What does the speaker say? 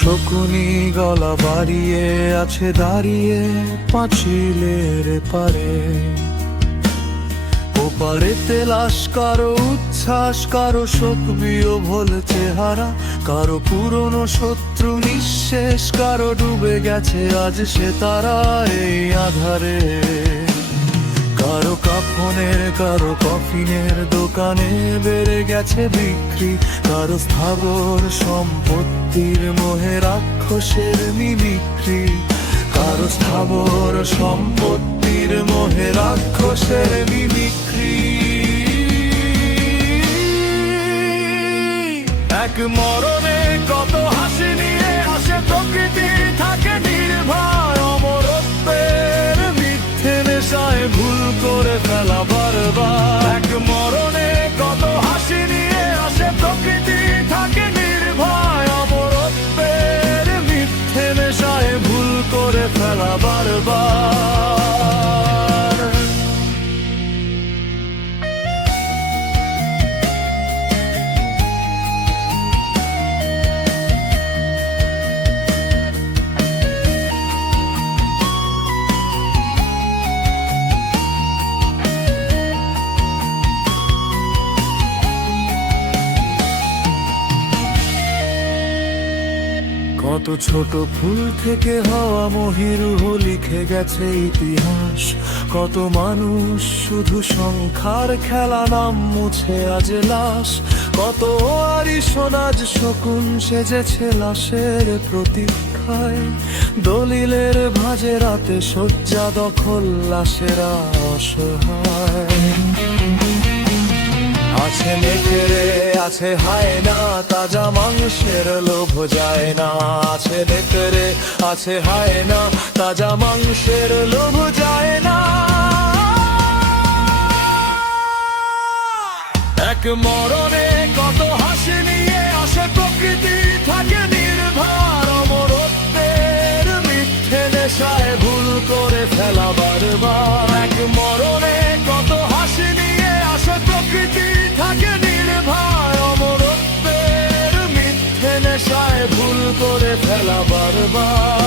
শকুনি গলা বাড়িয়ে আছে দাঁড়িয়ে পাঁচিলের পারে। ওপারেতে লাশ, কারো উচ্ছ্বাস, কারো শোক বিহ্বল চেহারা, কারো পুরনো শত্রু নিঃশেষ, কারো ডুবে গেছে আজ সে তারা এই আধারে। কারো কাফনের, কারো কফিনের দোকানে বেড়ে গেছে বিক্রি, কারো স্থাবর সম্পত্তির মোহে রাক্ষসের মিমিক্রি, কারো স্থাবর সম্পত্তির মোহে রাক্ষসের মিমিক্রি। এক মরণে কত হাসি নিয়ে আসে প্রকৃতি, থাকে নির্ভয় অমরত্বের মিথ্যে নেশায় ভুল করে ফেলা বারবার। এক মরণে কত হাসি নিয়ে আসে প্রকৃতি, থাকে নির্ভয় অমরত্বের মিথ্যে নেশায় ভুল করে ফেলা বারবার। কত ছোট ফুল থেকে হওয়া মহিরুহ লিখে গেছে ইতিহাস, কত মানুষ শুধু সংখ্যার খেলা, নাম মুছে আজ লাশ। কত আরিশন আজ শকুন সেজেছে লাশের প্রতীক্ষায়, দলিলের ভাঁজে রাতে শয্যা দখল, লাশেরা অসহায়। আছে নেকড়ে, আছে হায়না, তাজা মাংসের লোভ যায় না। আছে নেকড়ে, আছে হায়না, তাজা মাংসের লোভ যায় না। এক মরণে কত হাসি নিয়ে আসে প্রকৃতি, থাকে নির্ভর অমরত্বের মিথ্যে নেশায় ভুল করে ফেলা বারবার। এক মরণে কত হাসি নিয়ে আসে প্রকৃতি, থাকে নির্ভয় অমরত্বের মিথ্যে নেশায় ভুল করে ফেলা বারবার।